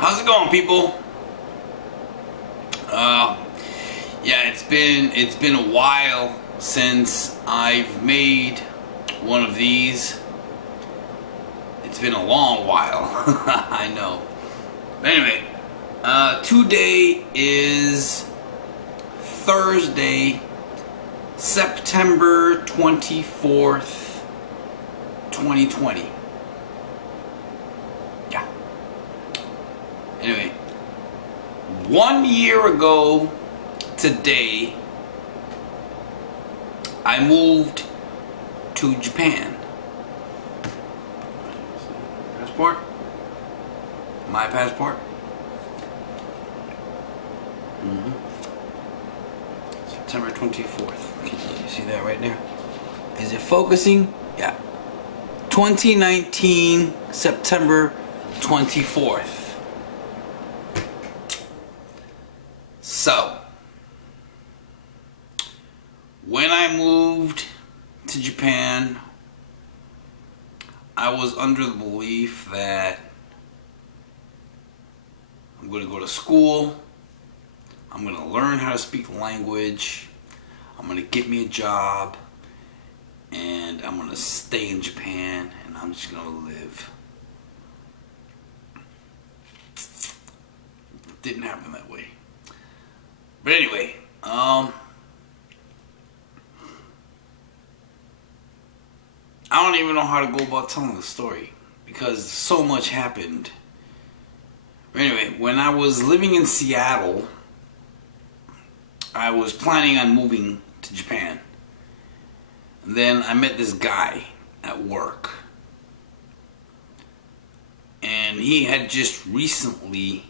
How's it going, people? Yeah, it's been a while since I've made one of these. It's been a long while. I know. But anyway, today is Thursday, September 24th, 2020. Yeah. Anyway, 1 year ago today, I moved to Japan. Passport? My passport? September 24th. Can you see that right there? Is it focusing? Yeah. 2019, September 24th. So, when I moved to Japan, I was under the belief that I'm going to go to school, I'm going to learn how to speak the language, I'm going to get me a job, and I'm going to stay in Japan, and I'm just going to live. It didn't happen that way. But anyway, I don't even know how to go about telling the story because so much happened. But anyway, when I was living in Seattle, I was planning on moving to Japan. And then I met this guy at work. And he had just recently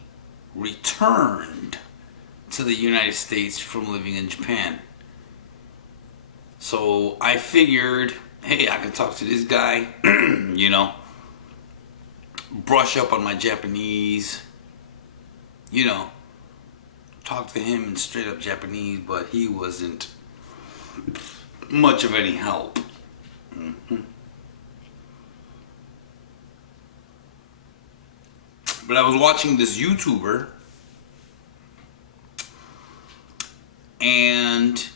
returned to the United States from living in Japan. So I figured, hey, I can talk to this guy, brush up on my Japanese, talk to him in straight up Japanese, but he wasn't much of any help. But I was watching this YouTuber, and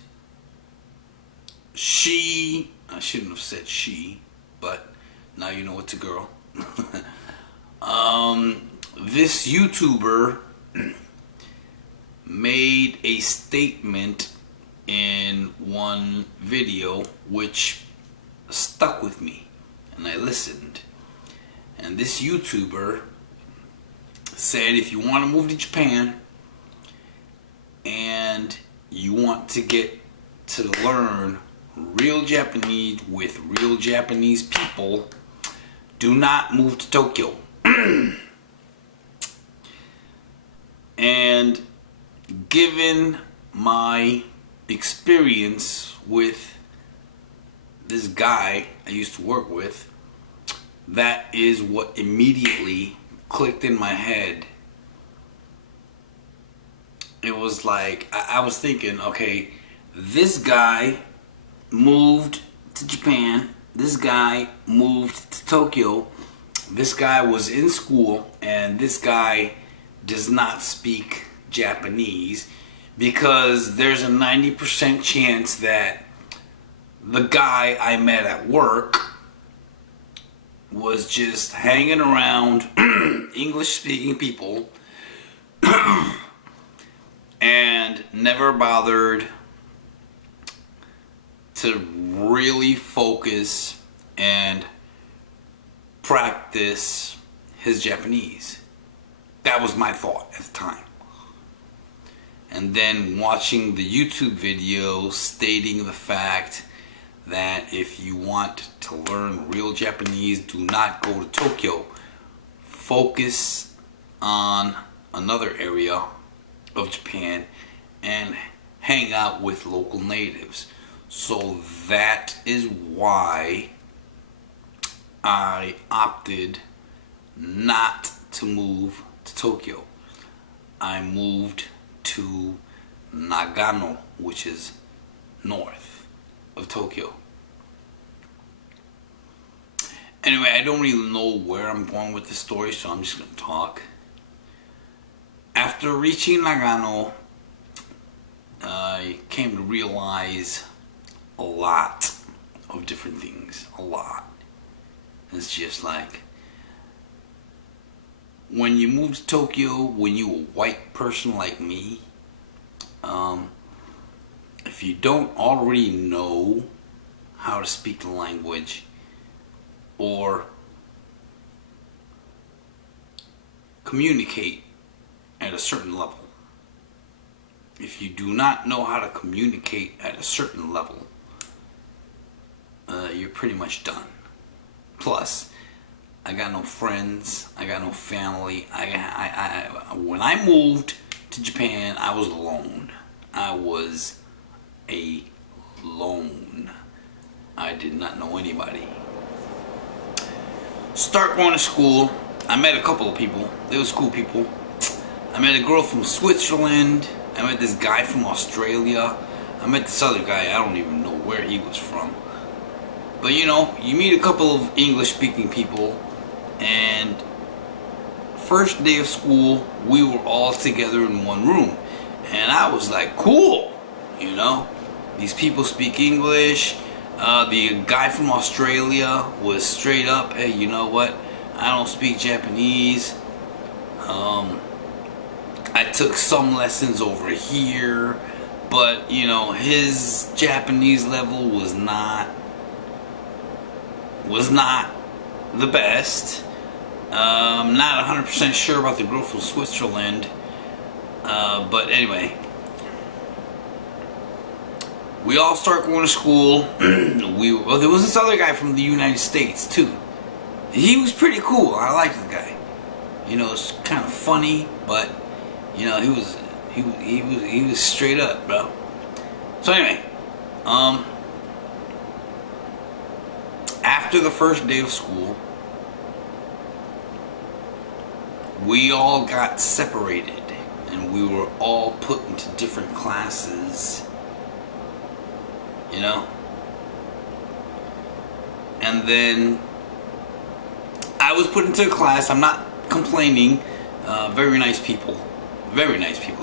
I shouldn't have said she, but now you know it's a girl. This YouTuber made a statement in one video which stuck with me, and I listened. And this YouTuber said, if you want to move to Japan and you want to get to learn real Japanese with real Japanese people, do not move to Tokyo. And given my experience with this guy I used to work with, that is what immediately clicked in my head. It was like, I was thinking, okay, this guy moved to Japan, this guy moved to Tokyo, this guy was in school, and this guy does not speak Japanese, because there's a 90% chance that the guy I met at work was just hanging around English speaking people and never bothered to really focus and practice his Japanese. That was my thought at the time. And then watching the YouTube video stating the fact that if you want to learn real Japanese, do not go to Tokyo. Focus on another area of Japan and hang out with local natives. So that is why I opted not to move to Tokyo. I moved to Nagano, which is north of Tokyo. Anyway, I don't really know where I'm going with this story, so I'm just going to talk. After reaching Nagano, I came to realize a lot of different things. A lot. It's just like, when you move to Tokyo, when you're a white person like me, if you don't already know how to speak the language or communicate at a certain level, if you do not know how to communicate at a certain level, you're pretty much done. Plus, I got no friends, I got no family. When I moved to Japan, I was alone. I was alone. I did not know anybody. Start going to school. I met a couple of people. They was cool people. I met a girl from Switzerland. I met this guy from Australia. I met this other guy. I don't even know where he was from. But you know, you meet a couple of English speaking people, and first day of school, we were all together in one room. And I was like, cool, you know, these people speak English. The guy from Australia was straight up, hey, you know what, I don't speak Japanese. I took some lessons over here, but you know, his Japanese level was not the best. Not 100% sure about the girl from Switzerland, but anyway, we all start going to school. There was this other guy from the United States too. He was pretty cool. I liked the guy. You know, it's kind of funny, but you know, he was straight up, bro. So anyway, after the first day of school, we all got separated and we were all put into different classes, you know. And then I was put into a class. I'm not complaining. Very nice people,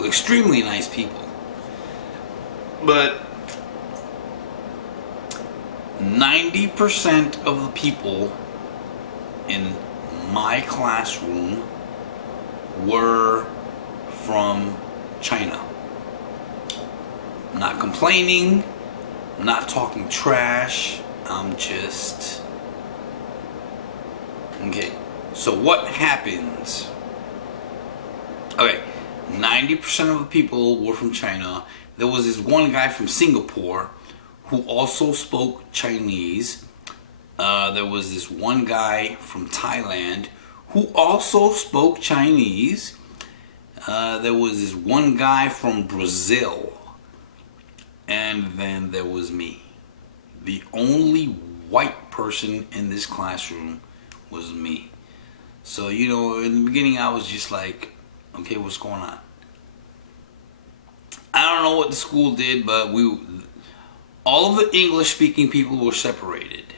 extremely nice people. But 90% of the people in my classroom were from China. I'm not complaining, I'm not talking trash, I'm just... Okay, so what happens? Okay, 90% of the people were from China. There was this one guy from Singapore who also spoke Chinese. There was this one guy from Thailand who also spoke Chinese. There was this one guy from Brazil. And then there was me. The only white person in this classroom was me. So, you know, in the beginning I was just like, okay, what's going on? I don't know what the school did, but all of the English speaking people were separated.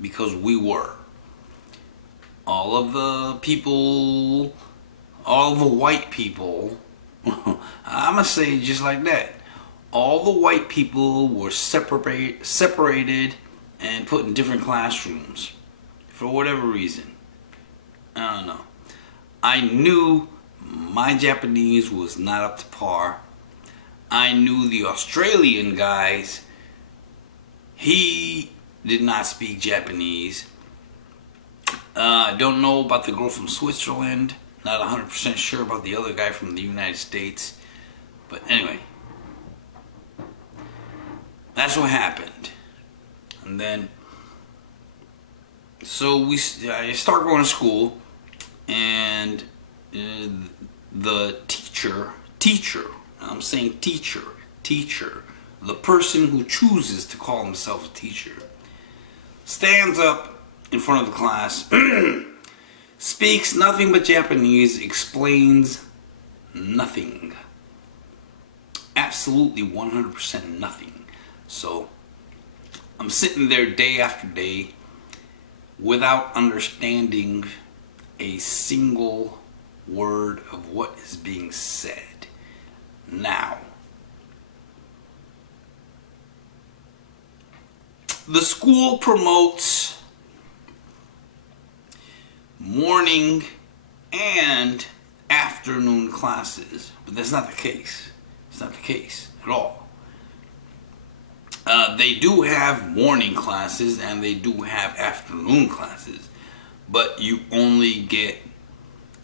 Because we were. All of the people, all of the white people, I'm going to say it just like that. All the white people were separated and put in different classrooms. For whatever reason. I don't know. I knew my Japanese was not up to par. I knew the Australian guys, he did not speak Japanese. I don't know about the girl from Switzerland. Not 100% sure about the other guy from the United States. But anyway, that's what happened. And then, so I start going to school, and the teacher, I'm saying teacher, the person who chooses to call himself a teacher, stands up in front of the class, speaks nothing but Japanese, explains nothing. Absolutely 100% nothing. So I'm sitting there day after day without understanding a single word of what is being said. Now, the school promotes morning and afternoon classes, but that's not the case. It's not the case at all. They do have morning classes and they do have afternoon classes, but you only get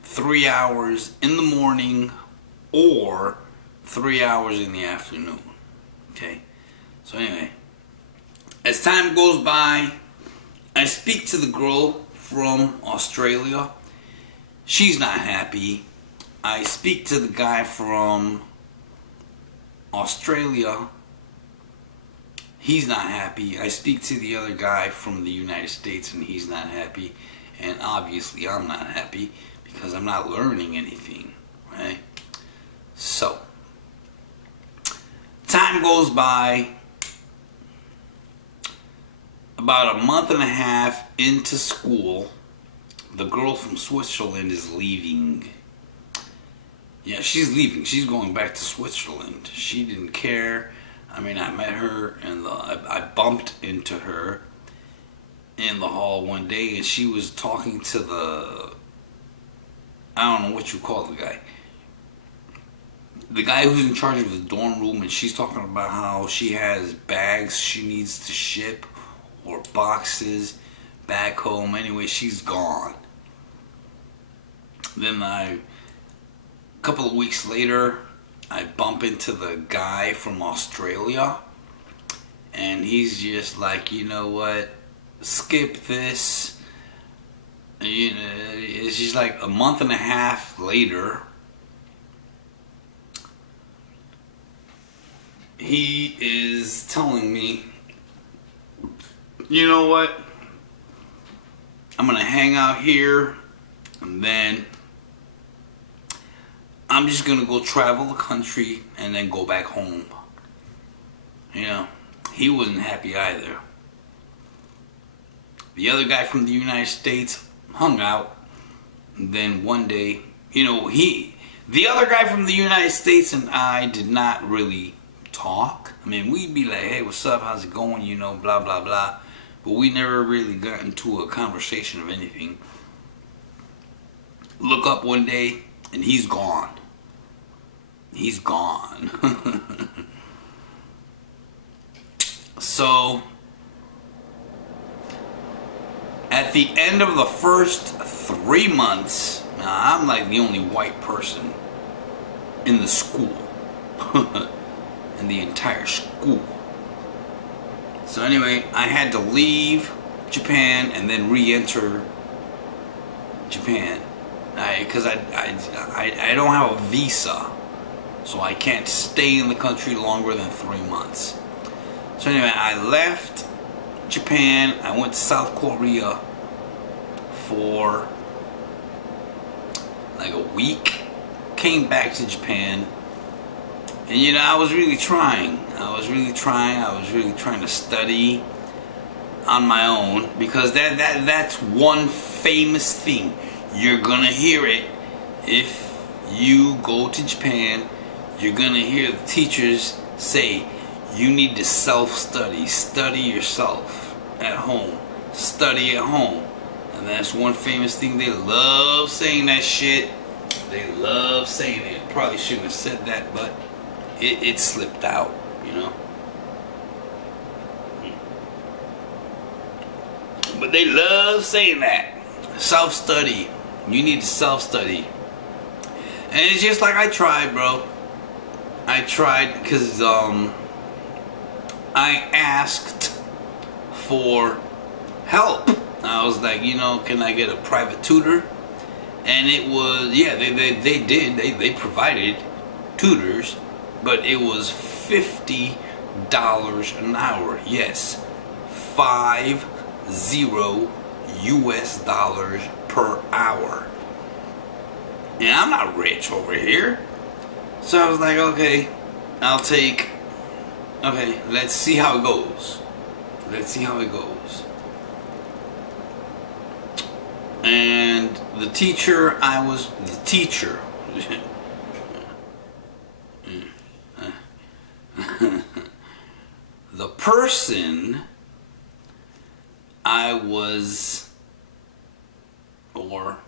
3 hours in the morning or 3 hours in the afternoon. Okay? So anyway, as time goes by, I speak to the girl from Australia. She's not happy. I speak to the guy from Australia. He's not happy. I speak to the other guy from the United States and he's not happy. And obviously I'm not happy because I'm not learning anything, right? So, time goes by. About a month and a half into school, the girl from Switzerland is leaving. Yeah, she's leaving. She's going back to Switzerland. She didn't care. I mean, I met her and I bumped into her in the hall one day and she was talking to I don't know what you call the guy. The guy who's in charge of the dorm room, and she's talking about how she has bags she needs to ship or boxes back home. Anyway, she's gone. Then a couple of weeks later, I bump into the guy from Australia and he's just like, you know what, skip this. You know, it's just like a month and a half later, he is telling me, you know what, I'm gonna hang out here and then I'm just gonna go travel the country and then go back home. You know, he wasn't happy either. The other guy from the United States hung out, and then one day, you know, the other guy from the United States and I did not really talk. I mean, we'd be like, hey, what's up, how's it going, you know, blah blah blah, but we never really got into a conversation of anything. Look up one day and he's gone. He's gone. So, at the end of the first 3 months, now I'm like the only white person in the school. In the entire school. So anyway, I had to leave Japan and then re-enter Japan. Because I don't have a visa. So I can't stay in the country longer than 3 months. So anyway, I left Japan. I went to South Korea for like a week. Came back to Japan. And you know, I was really trying. I was really trying to study on my own, because that's one famous thing. You're gonna hear it if you go to Japan. You're gonna hear the teachers say, you need to self-study. Study yourself at home. Study at home. And that's one famous thing. They love saying that shit. They love saying it. Probably shouldn't have said that, but it slipped out, you know. But they love saying that. Self-study. You need to self-study. And it's just like I tried, bro. I tried because I asked for help. I was like, you know, can I get a private tutor? And it was, yeah, they did. They provided tutors, but it was $50 an hour. Yes, 50 US dollars per hour. And I'm not rich over here. So I was like, okay, okay, let's see how it goes. Let's see how it goes. And And the teacher, the person I was, or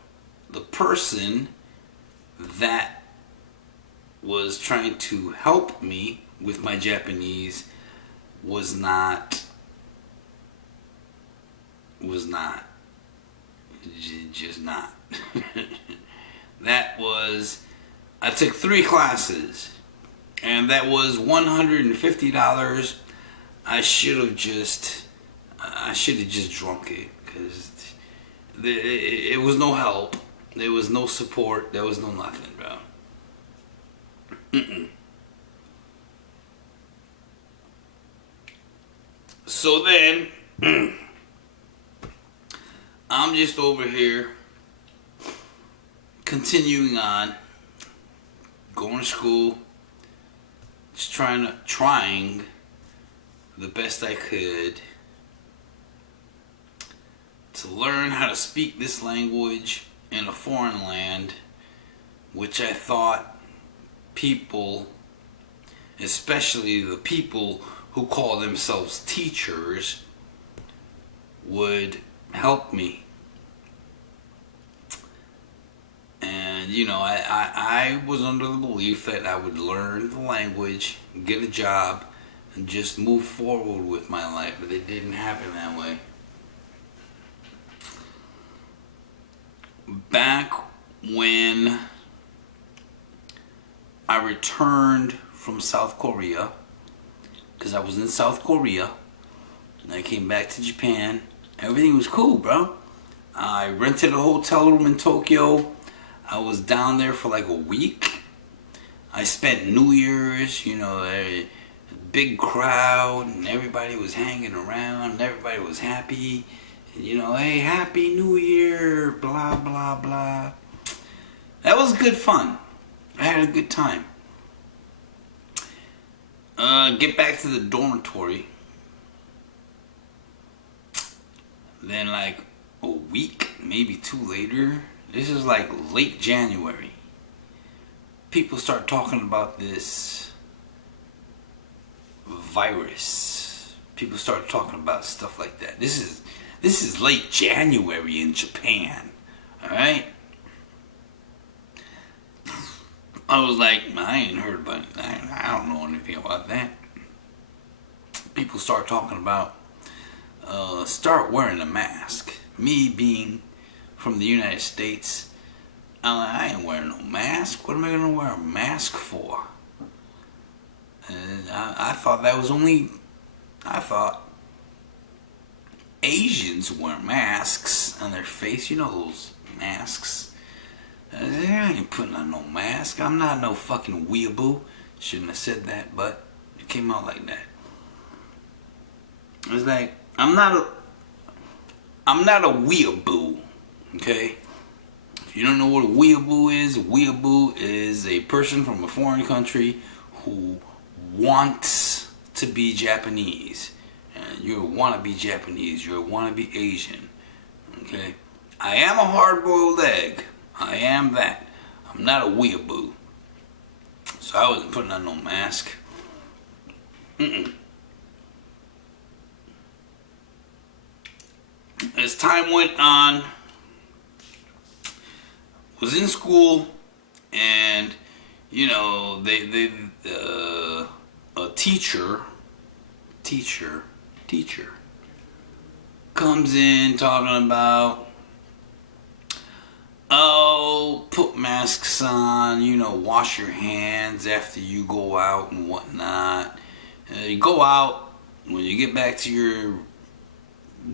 the person that was trying to help me with my Japanese was not, just not. That was, I took 3 classes, and that was $150. I should have just drunk it, because it was no help. There was no support. There was no nothing, bro. So then, I'm just over here continuing on, going to school, just trying the best I could to learn how to speak this language in a foreign land, which I thought people, especially the people who call themselves teachers, would help me. And I was under the belief that I would learn the language, get a job, and just move forward with my life, but it didn't happen that way. Back when I returned from South Korea, because I was in South Korea, and I came back to Japan, everything was cool, bro. I rented a hotel room in Tokyo. I was down there for like a week. I spent New Year's, a big crowd, and everybody was hanging around, and everybody was happy. Hey, Happy New Year, blah, blah, blah. That was good fun. I had a good time. Get back to the dormitory. Then like a week, maybe 2 later, this is like late January, people start talking about this virus. People start talking about stuff like that. This is late January in Japan. Alright? I was like, I ain't heard about it. I don't know anything about that. People start talking about start wearing a mask. Me being from the United States, I'm like, I ain't wearing no mask. What am I gonna wear a mask for? And I thought that was only, I thought Asians wear masks on their face. Those masks. I ain't putting on no mask. I'm not no fucking weeaboo. Shouldn't have said that, but it came out like that. It's like, I'm not a weeaboo, okay? If you don't know what a weeaboo is a person from a foreign country who wants to be Japanese. And you're a wannabe Japanese, you're a wannabe Asian, okay? I am a hard-boiled egg. I am that. I'm not a weeaboo. So I wasn't putting on no mask. As time went on, was in school, and a teacher comes in talking about, put masks on, wash your hands after you go out and whatnot. You go out, when you get back to your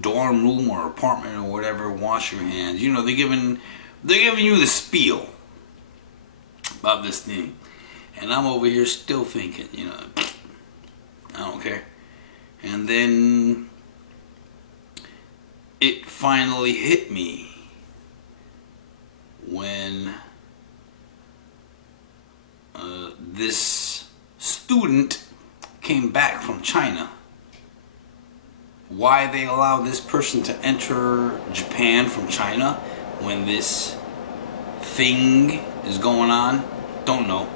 dorm room or apartment or whatever, wash your hands. They're giving you the spiel about this thing. And I'm over here still thinking, I don't care. And then it finally hit me when this student came back from China. Why they allow this person to enter Japan from China, when this thing is going on. Don't know.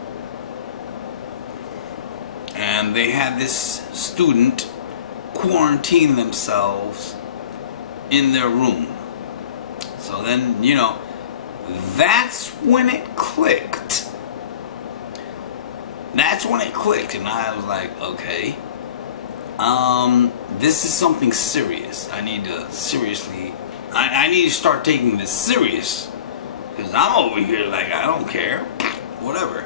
And they had this student quarantine themselves in their room. So then, that's when it clicked. That's when it clicked, and I was like, okay, this is something serious. I need to I need to start taking this serious, because I'm over here like, I don't care, whatever.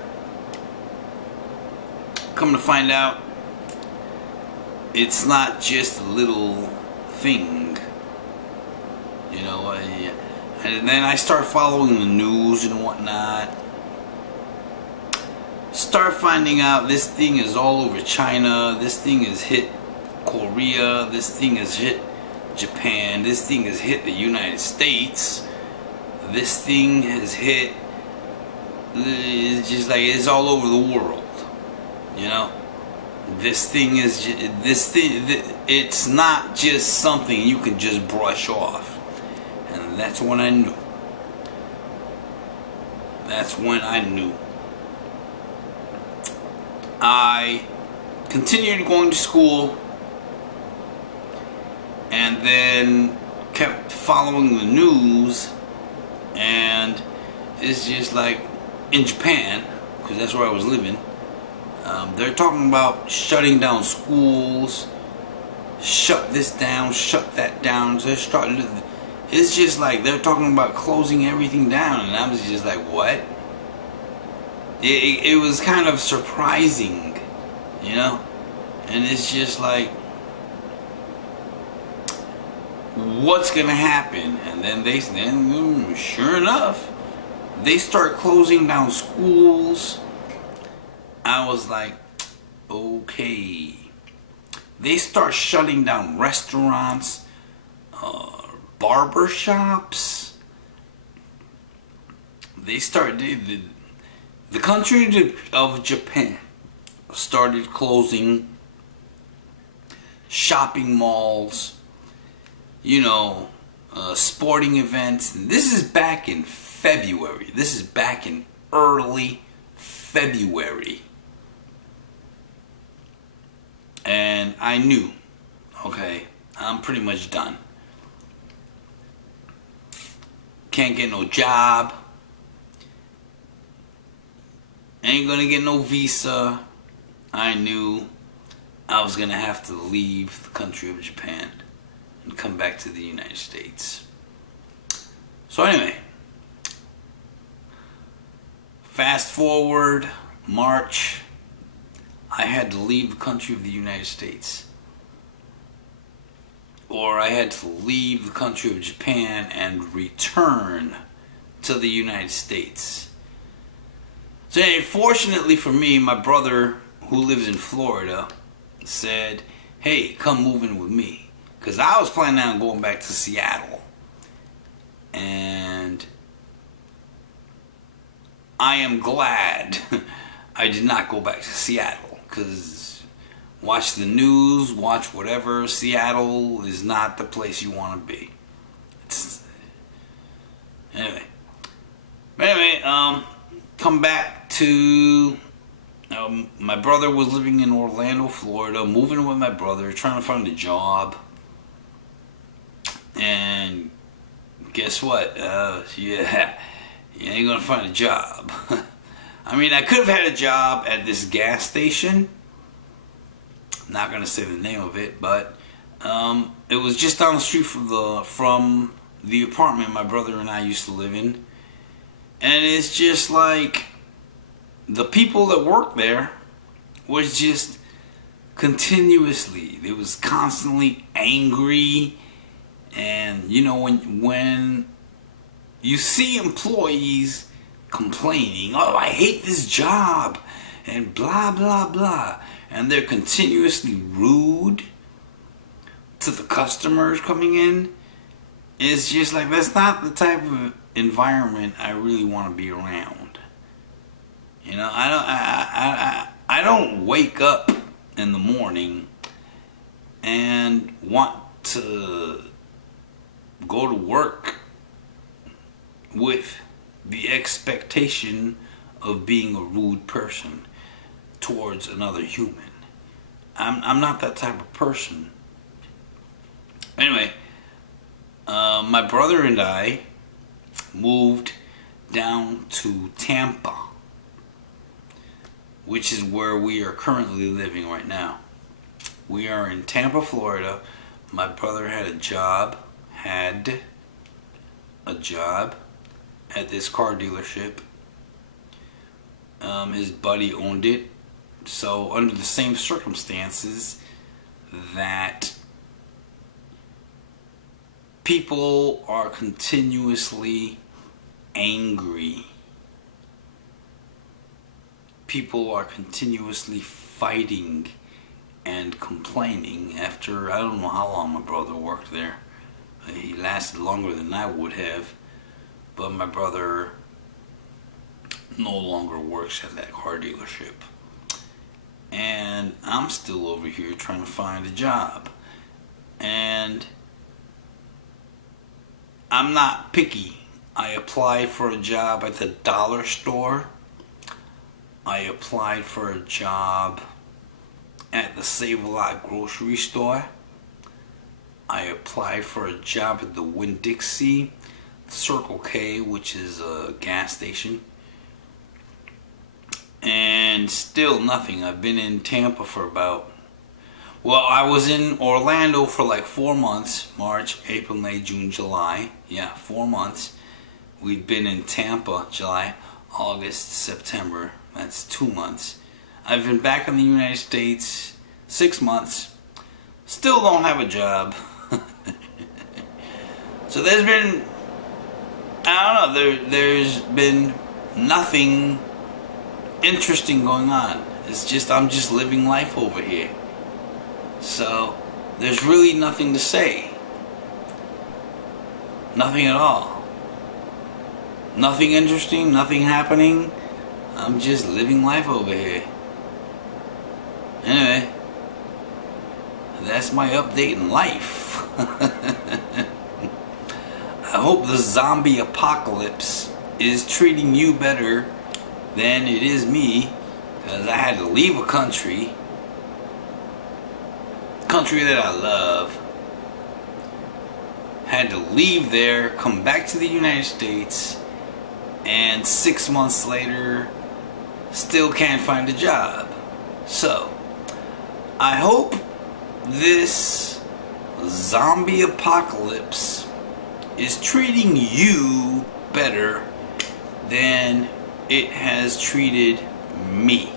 Come to find out, it's not just a little thing, and then I start following the news and whatnot. Start finding out this thing is all over China, this thing has hit Korea, this thing has hit Japan, this thing has hit the United States, this thing has hit, it's just like it's all over the world, This thing is, it's not just something you can just brush off. And that's when I knew. I continued going to school, and then kept following the news, and it's just like in Japan, because that's where I was living, they're talking about shutting down schools, shut this down, shut that down. So it's just like they're talking about closing everything down, and I was just like, what? It was kind of surprising, and it's just like, what's gonna happen? And then sure enough, they start closing down schools. I was like, okay. They start shutting down restaurants, barber shops. The country of Japan started closing shopping malls, sporting events. And this is back in February. This is back in early February. And I knew, okay, I'm pretty much done. Can't get no job. Ain't gonna get no visa. I knew I was gonna have to leave the country of Japan and come back to the United States. So anyway, fast forward March, I had to leave the country of the United States. Or I had to leave the country of Japan and return to the United States. So anyway, fortunately for me, my brother, who lives in Florida, said, hey, come move in with me. Because I was planning on going back to Seattle. And I am glad I did not go back to Seattle. Because watch the news, watch whatever, Seattle is not the place you want to be. Anyway, come back to, my brother was living in Orlando, Florida, moving with my brother, trying to find a job. And guess what? You ain't gonna find a job. I mean, I could have had a job at this gas station. I'm not gonna say the name of it, but it was just down the street from the apartment my brother and I used to live in. And it's just like the people that worked there was just continuously, they was constantly angry. And when you see employees complaining, oh, I hate this job, and blah blah blah, and they're continuously rude to the customers coming in, it's just like, that's not the type of environment I really want to be around. I don't wake up in the morning and want to go to work with the expectation of being a rude person towards another human. I'm not that type of person. Anyway, my brother and I moved down to Tampa, which is where we are currently living right now. We are in Tampa, Florida. My brother had a job at this car dealership. His buddy owned it. So under the same circumstances that people are continuously angry, people are continuously fighting and complaining after, I don't know how long my brother worked there. He lasted longer than I would have, but my brother no longer works at that car dealership. And I'm still over here trying to find a job. And I'm not picky. I applied for a job at the dollar store. I applied for a job at the Save-A-Lot grocery store. I applied for a job at the Winn-Dixie, Circle K, which is a gas station. And still nothing. I've been in Tampa for I was in Orlando for like 4 months. March, April, May, June, July. Yeah, 4 months. We've been in Tampa, July, August, September. That's 2 months. I've been back in the United States 6 months. Still don't have a job. So there's been, I don't know, there's been nothing interesting going on. It's just, I'm just living life over here. So there's really nothing to say. Nothing at all. Nothing interesting, nothing happening. I'm just living life over here. Anyway, that's my update in life. I hope the zombie apocalypse is treating you better than it is me, because I had to leave a country that I love. Had to leave there, come back to the United States, and 6 months later still can't find a job. So I hope this zombie apocalypse is treating you better than it has treated me.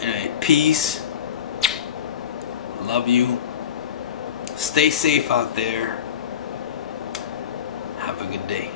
Anyway, peace. Love you. Stay safe out there. Have a good day.